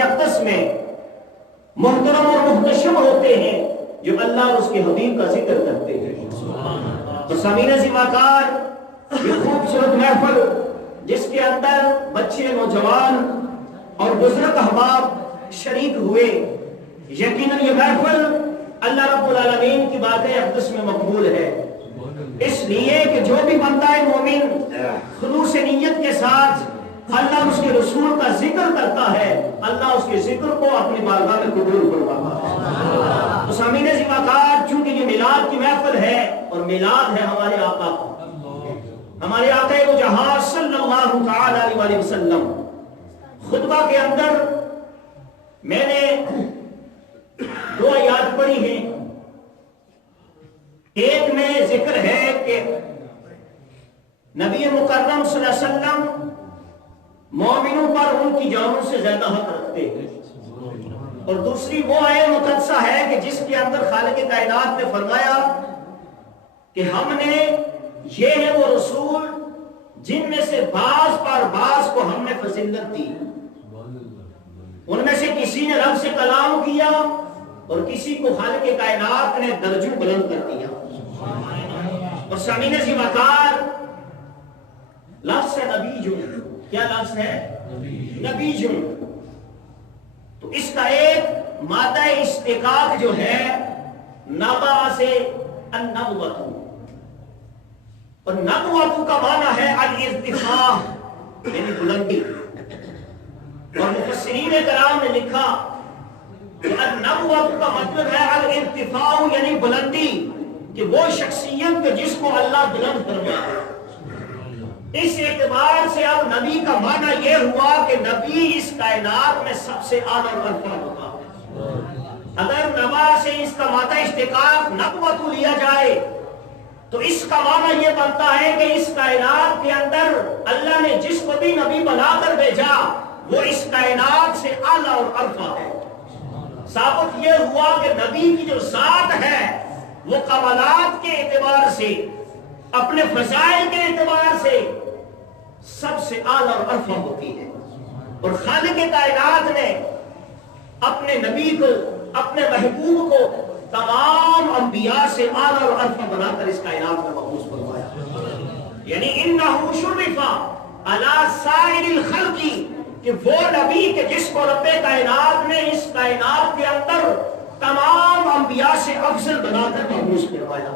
اقدس میں محترم اور محتشم ہوتے ہیں جو اللہ اور اس کے حبیب کا ذکر کرتے ہیں. تو سامعین زیباکار، یہ خوبصورت محفل جس کے اندر بچے، نوجوان اور بزرگ احباب شریک ہوئے، یقیناً یہ محفل اللہ رب العالمین کی بارگاہ اقدس میں مقبول ہے. اس لیے کہ جو بھی بندہ مومن خلوص نیت کے ساتھ اللہ اس کے رسول کا ذکر کرتا ہے، اللہ اس کے ذکر کو اپنی بارگاہ میں قبول فرماتا ہے. تو سامعین زیباکار، چونکہ یہ میلاد کی محفل ہے اور میلاد ہے ہمارے آقا کا، ہمارے آقا وہ جہاں صلی اللہ تعالی علیہ وسلم. خطبہ کے اندر میں نے 2 آیات پڑھی ہیں. ایک میں ذکر ہے کہ نبی مکرم صلی اللہ علیہ وسلم مومنوں پر ان کی جانوں سے زیادہ حق رکھتے ہیں، اور دوسری وہ آیت مقدسہ ہے کہ جس کے اندر خالق کائنات نے فرمایا کہ ہم نے یہ ہے وہ رسول جن میں سے بعض پر بعض کو ہم نے فضیلت دی. ان میں سے کسی نے رب سے کلام کیا اور کسی کو خالق کائنات نے درجوں بلند کر دیا. اور سامعین زیباکار، لفظ ہے نبی جو، کیا لفظ ہے؟ نبی جو. تو اس کا ایک مادہ اشتقاق جو ہے نبا سے النبوۃ، اور نبوۃ کا معنی ہے الارتفاع، یعنی بلندی. اور مفسرین کرام نے لکھا کہ النبوۃ کا مطلب ہے الارتفاع، یعنی بلندی، کہ وہ شخصیت جس کو اللہ بلند فرمائے. اس اعتبار سے اب نبی کا معنی یہ ہوا کہ نبی اس کائنات میں سب سے اعلیٰ اور ارفع ہوگا. اگر نبا سے اس کا مادہ اشتقاق نبوت لیا جائے تو اس کا معنی یہ بنتا ہے کہ اس کائنات کے اندر اللہ نے جس کو بھی نبی بنا کر بھیجا وہ اس کائنات سے اعلیٰ اور ارفع ہے. ثابت یہ ہوا کہ نبی کی جو ذات ہے وہ کمالات کے اعتبار سے، اپنے فضائل کے اعتبار سے سب سے اعلیٰ اور ارفع ہوتی ہے. اور خالق کائنات نے اپنے نبی کو، اپنے محبوب کو تمام انبیاء سے اعلیٰ اور ارفع بنا کر اس کائنات میں مبعوث فرمایا. یعنی انہ شرف علی سائر الخلق، کہ وہ نبی کہ جس کو رب کائنات نے اس کائنات کے اندر تمام انبیاء سے افضل بنا کر مبعوث فرمایا.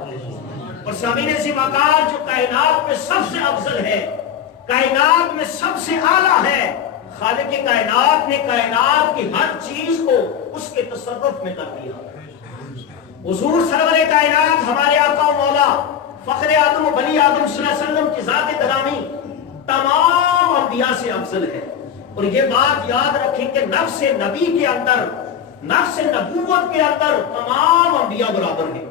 اور سامعین زیباکار، جو کائنات میں سب سے افضل ہے، کائنات میں سب سے اعلیٰ ہے، خالق کائنات نے کائنات کی ہر چیز کو اس کے تصرف میں کر دیا. حضور سرور کائنات ہمارے آقا و مولا فخر آدم و بنی آدم صلی اللہ علیہ وسلم کی ذات گرامی تمام انبیاء سے افضل ہے. اور یہ بات یاد رکھیں کہ نفس نبی کے اندر، نفس نبوت کے اندر تمام انبیاء برابر ہیں.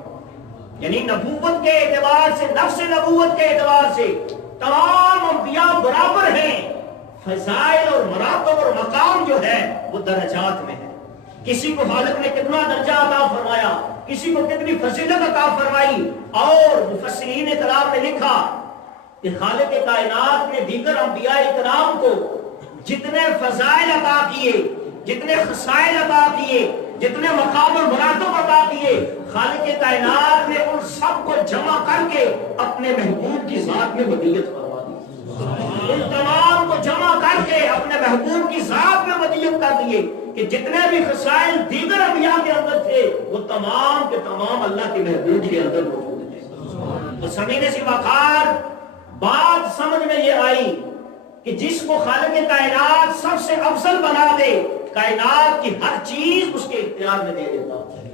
یعنی نبوت کے اعتبار سے، نفس نبوت کے اعتبار سے تمام انبیاء برابر ہیں. فضائل اور مراتب اور مقام جو ہے وہ درجات میں ہے. کسی کو خالق نے کتنا درجہ عطا فرمایا، کسی کو کتنی فضیلت عطا فرمائی. اور مفسرین کرام نے لکھا کہ خالق کائنات نے دیگر انبیاء کرام کو جتنے فضائل عطا کیے، جتنے خصائل عطا کیے، جتنے مقام اور مراتب عطا کیے، خالق کائنات نے ان سب کو جمع کر کے اپنے محبوب کی ذات میں ودیت فرما دی. ان تمام کو جمع کر کے اپنے محبوب کی ذات میں ودیت کر دیے کہ جتنے بھی خصائل دیگر انبیاء کے اندر تھے وہ تمام کے تمام اللہ کے محبوب کے اندر موجود تھے. تو سامعین زیباکار، بات سمجھ میں یہ آئی کہ جس کو خالق کائنات سب سے افضل بنا دے، کائنات کی ہر چیز اس کے اختیار میں دے دیتا ہے،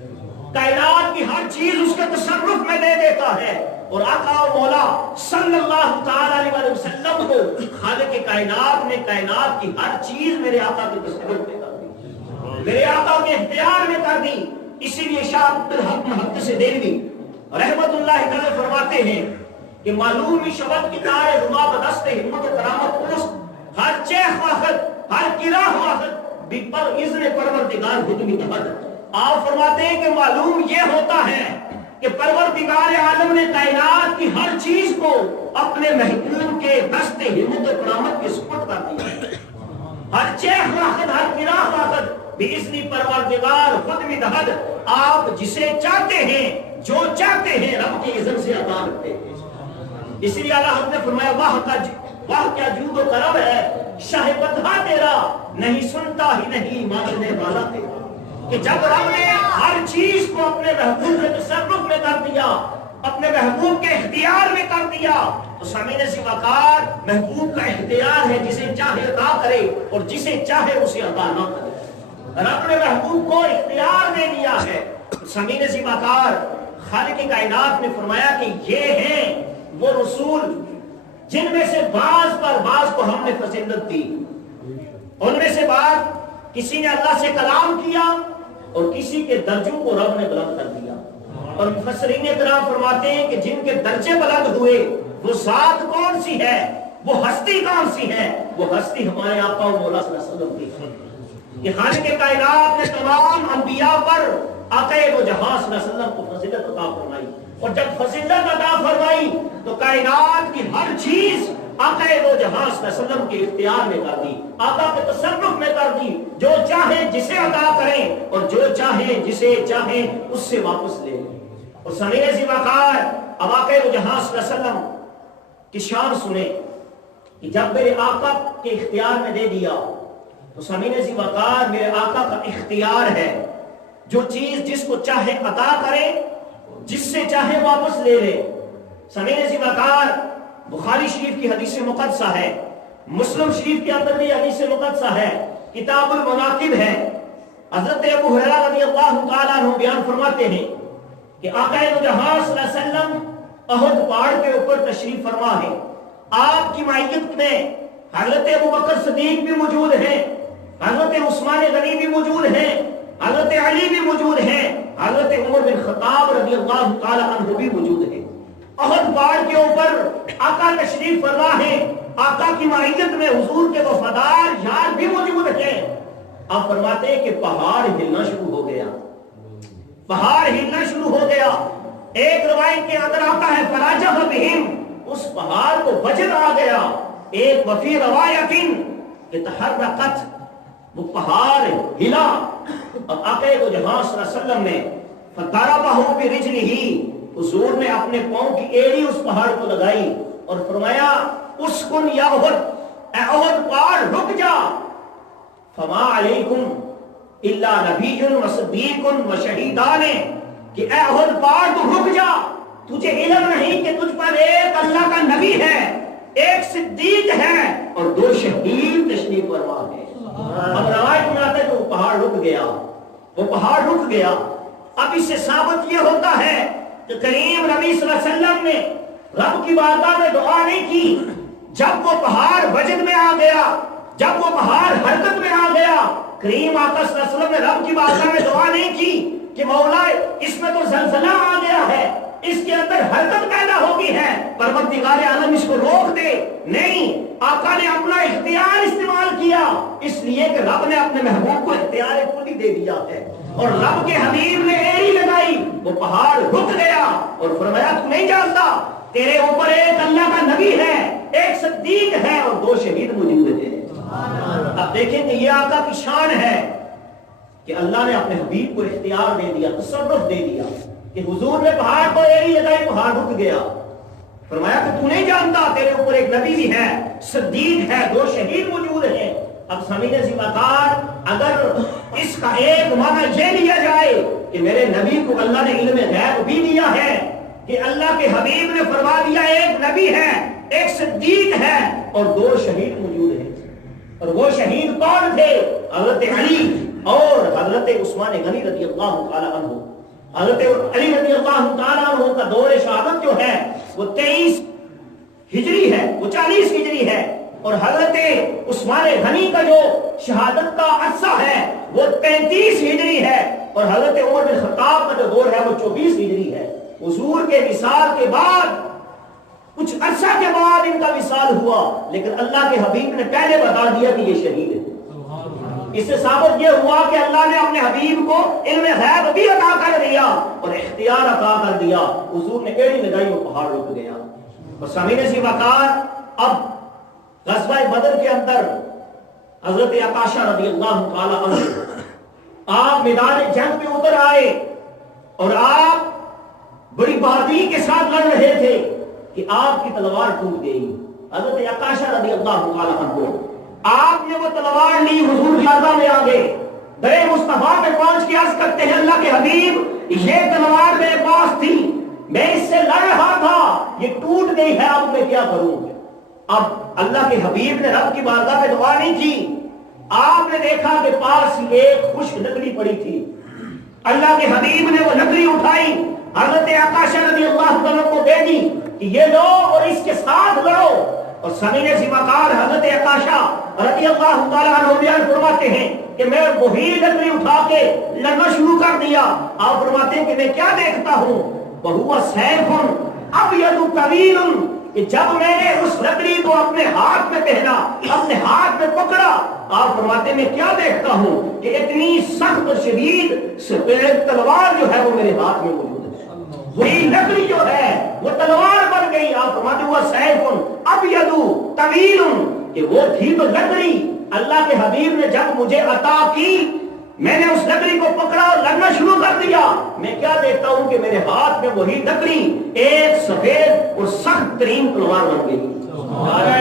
کائنات کی ہر چیز اس کے تصرف میں دے دیتا ہے. اور آقا و مولا صلی اللہ تعالی علیہ وسلم کو خالق کائنات نے کائنات کی ہر چیز میرے آقا کے تصرف میں کر دی، میرے آقا کے اختیار میں کر دی. اسی لیے شاہ عبدالحق محدث دہلوی رحمت اللہ تعالی فرماتے ہیں کہ معلوم شبد کی تار رما بدست ہمت کرامت پرست ہر چیخ واخد ہر گراہ واخد بھی پر اذن پروردگار حکمی تحد. آپ فرماتے ہیں کہ معلوم یہ ہوتا ہے کہ پروردگار عالم نے کائنات کی ہر چیز کو اپنے محبوب کے دست ہمت و کرامت کے سپرد کر دیا. ہر چیخ واخد ہر گراہ واخد بِإِذْنِ پروردگار خود مدحد، آپ جسے چاہتے ہیں جو چاہتے ہیں رب کے اذن سے عطا کرتے ہیں۔ اس لیے اللہ حضرت نے فرمایا واہ کیا جود و کرم ہے، شاہ بدھا تیرا نہیں سنتا ہی نہیں ماننے والا تیرا، کہ جب رب نے ہر چیز کو اپنے محبوب کے تصرف میں کر دیا، اپنے محبوب کے اختیار میں کر دیا، تو سامعین سے وقار محبوب کا اختیار ہے، جسے چاہے عطا کرے اور جسے چاہے اسے عطا نہ کرے۔ رب نے محبوب کو اختیار دے دیا ہے۔ سامعین سے وقار خالق کائنات نے فرمایا کہ یہ ہیں وہ رسول جن میں سے بعض پر بعض کو ہم نے فضیلت دی، ان میں سے بعض کسی نے اللہ سے کلام کیا اور کسی کے درجوں کو رب نے بلند کر دیا۔ اور مفسرین کرام فرماتے ہیں کہ جن کے درجے بلند ہوئے وہ ذات کون سی ہے، وہ ہستی کون سی ہے؟ وہ ہستی ہمارے آقا و مولا صلی اللہ علیہ وسلم کی کہ خالق کائنات نے تمام انبیاء پر آقا دو جہاں صلی اللہ علیہ وسلم کو فضیلت عطا فرمائی، اور جب فضیلت عطا فرمائی تو کائنات کی ہر چیز آقا دو جہاں صلی اللہ علیہ وسلم کے اختیار میں کر دی، آقا کے تصرف میں کر دی، جو چاہے جسے عطا کریں اور جو چاہے جسے چاہے اس سے واپس لے لیں۔ اور سامعین ذی وقار اب آقا دو جہاں صلی اللہ علیہ وسلم کی شان سنیں کہ جب میرے آقا کے اختیار میں دے دیا تو سامعین ذی وقار میرے آقا کا اختیار ہے، جو چیز جس کو چاہے عطا کرے، جس سے چاہے واپس لے لے۔ سامعین ذی وقار بخاری شریف کی حدیث مقدسہ ہے، مسلم شریف کے اندر بھی حدیث مقدسہ ہے، کتاب المناقب ہے۔ حضرت ابو ہریرہ رضی اللہ تعالیٰ عنہ بیان فرماتے ہیں کہ آقا دو جہاں صلی اللہ علیہ وسلم احد پہاڑ کے اوپر تشریف فرما ہے، آپ کی معیت میں حضرت ابو بکر صدیق بھی موجود ہیں، حضرت عثمان غنی بھی موجود ہیں، حضرت علی بھی موجود ہیں، حضرت عمر بن خطاب رضی اللہ تعالی عنہ بھی موجود ہیں۔ احد پہاڑ کے اوپر آقا تشریف فرما ہے، آقا کی معیت میں حضور کے وفادار یار بھی موجود ہیں۔ آپ فرماتے ہیں کہ پہاڑ ہلنا شروع ہو گیا، پہاڑ ہلنا شروع ہو گیا۔ ایک روایت کے اندر آتا ہے فراجہ بہم، اس پہاڑ کو وجد آ گیا۔ ایک وفی روایت تحرکت، وہ پہاڑ ہلا۔ اب آقا دو جہاں صلی اللہ علیہ وسلم نے فضربہ برجلہ، حضور نے اپنے پاؤں کی ایڑی اس پہاڑ کو لگائی اور فرمایا اسکن یا احد، اے احد پہاڑ رک جا، فما علیکم الا نبی و صدیق و شہیدان، کہ اے احد پہاڑ تو رک جا، تجھے علم نہیں کہ تجھ پر ایک اللہ کا نبی ہے، ایک صدیق ہے اور دو شہید تشریف فرما ہے۔ اب روایت میں آتا ہے کہ وہ پہاڑ رک گیا، وہ پہاڑ رک گیا۔ اب اس سے ثابت یہ ہوتا ہے کہ کریم نبی صلی اللہ علیہ وسلم نے رب کی بارگاہ میں دعا نہیں کی۔ جب وہ پہاڑ وجد میں آ گیا، جب وہ پہاڑ حرکت میں آ گیا، کریم آقا صلی اللہ علیہ وسلم نے رب کی بارگاہ میں دعا نہیں کی کہ مولا اس میں تو زلزلہ آ گیا ہے، اس کے اندر حرکت پیدا ہوگی ہے، پروردگار عالم اس کو روک دے۔ نہیں، آقا نے اپنا اختیار استعمال کیا، اس لیے کہ رب نے اپنے محبوب کو اختیار کلی دے دیا ہے، اور رب کے حبیب نے ایڑی لگائی، وہ پہاڑ رک گیا اور فرمایا تو نہیں جانتا تیرے اوپر ایک اللہ کا نبی ہے، ایک صدیق ہے اور دو شہید موجود ہیں۔ اب دیکھیں کہ یہ آقا کی شان ہے کہ اللہ نے اپنے حبیب کو اختیار دے دیا، تصرف دے دیا کہ حضور نے پہاڑ کو ایڑی لگائی، پہاڑ رک گیا۔ فرمایا کہ تو نہیں جانتا تیرے اوپر ایک نبی بھی ہے، صدیق ہے، دو شہید موجود ہیں۔ اب سامعین ذی وقار اگر اس کا ایک معنی یہ لیا جائے کہ میرے نبی کو اللہ نے علم غیب بھی دیا ہے، کہ اللہ کے حبیب نے فرما دیا ایک نبی ہے، ایک صدیق ہے اور دو شہید موجود ہیں، اور وہ شہید کون تھے؟ حضرت علی اور حضرت عثمان غنی رضی اللہ تعالی عنہ۔ حضرت علی رضی اللہ تعالی عنہ کا دور شہادت جو ہے وہ 23 ہجری ہے، وہ 40 ہجری ہے، اور حضرت عثمان غنی کا جو شہادت کا عرصہ ہے وہ 35 ہجری ہے، اور حضرت عمر بن خطاب کا جو دور ہے وہ 24 ہجری ہے۔ حضور کے وصال کے بعد کچھ عرصہ کے بعد ان کا وصال ہوا، لیکن اللہ کے حبیب نے پہلے بتا دیا کہ یہ شہید ہے۔ اس سے ثابت یہ ہوا کہ اللہ نے اپنے حبیب کو علم غیب بھی عطا کر دیا اور اختیار عطا کر دیا۔ حضور نے ایڑی لگائی، وہ پہاڑ رک گیا۔ اور سامعین ذی وقار اب غزوہ بدر کے اندر حضرت عکاشہ رضی اللہ تعالی عنہ آپ میدان جنگ میں اتر آئے اور آپ بڑی بہادری کے ساتھ لڑ رہے تھے کہ آپ کی تلوار ٹوٹ گئی. حضرت عکاشہ رضی اللہ تعالیٰ عنہ آپ نے وہ تلوار لی، حضور کی عرضہ میں آ گئے، در مصطفیٰ پہ پہنچ کے عرض کرتے ہیں اللہ کے حبیب یہ تلوار میرے پاس تھی، میں اس سے لڑ رہا تھا، یہ ٹوٹ گئی ہے، اب میں کیا کروں؟ اب اللہ کے حبیب نے رب کی بارگاہ میں دعا نہیں کی. آپ نے دیکھا کہ پاس ایک خشک لکڑی پڑی تھی. اللہ کے حبیب نے وہ لکڑی اٹھائی، حضرت عکاشہ رضی اللہ عنہ کو دے دی کہ یہ لو اور اس کے ساتھ لڑو. اور سمیع ذمہ حضرت عکاشہ رضی اللہ تعالیٰ عنہ بیان فرماتے ہیں کہ میں وہی لکڑی اٹھا کے لڑنا شروع کر دیا. آپ فرماتے ہیں کہ میں کیا دیکھتا ہوں، وَهُوَ سَيْفٌ أَبْيَضُ طَوِيلٌ، کہ جب میں نے اس لکڑی کو اپنے ہاتھ میں پہنا، اپنے ہاتھ میں پکڑا، آپ فرماتے ہیں میں کیا دیکھتا ہوں کہ اتنی سخت اور شدید سفید تلوار جو ہے وہ میرے ہاتھ میں موجود ہے. وہی لکڑی جو ہے وہ تلوار بن گئی. آپ فرماتے ہیں وہ سیف ابیض طویل، کہ وہ تھی تو لکڑی اللہ کے حبیب نے جب مجھے عطا کی، میں نے اس لکڑی کو پکڑا اور لڑنا شروع کر دیا. میں کیا دیکھتا ہوں کہ میرے ہاتھ میں وہی لکڑی ایک سفید اور سخت ترین تلوار بن گئی. نعرہ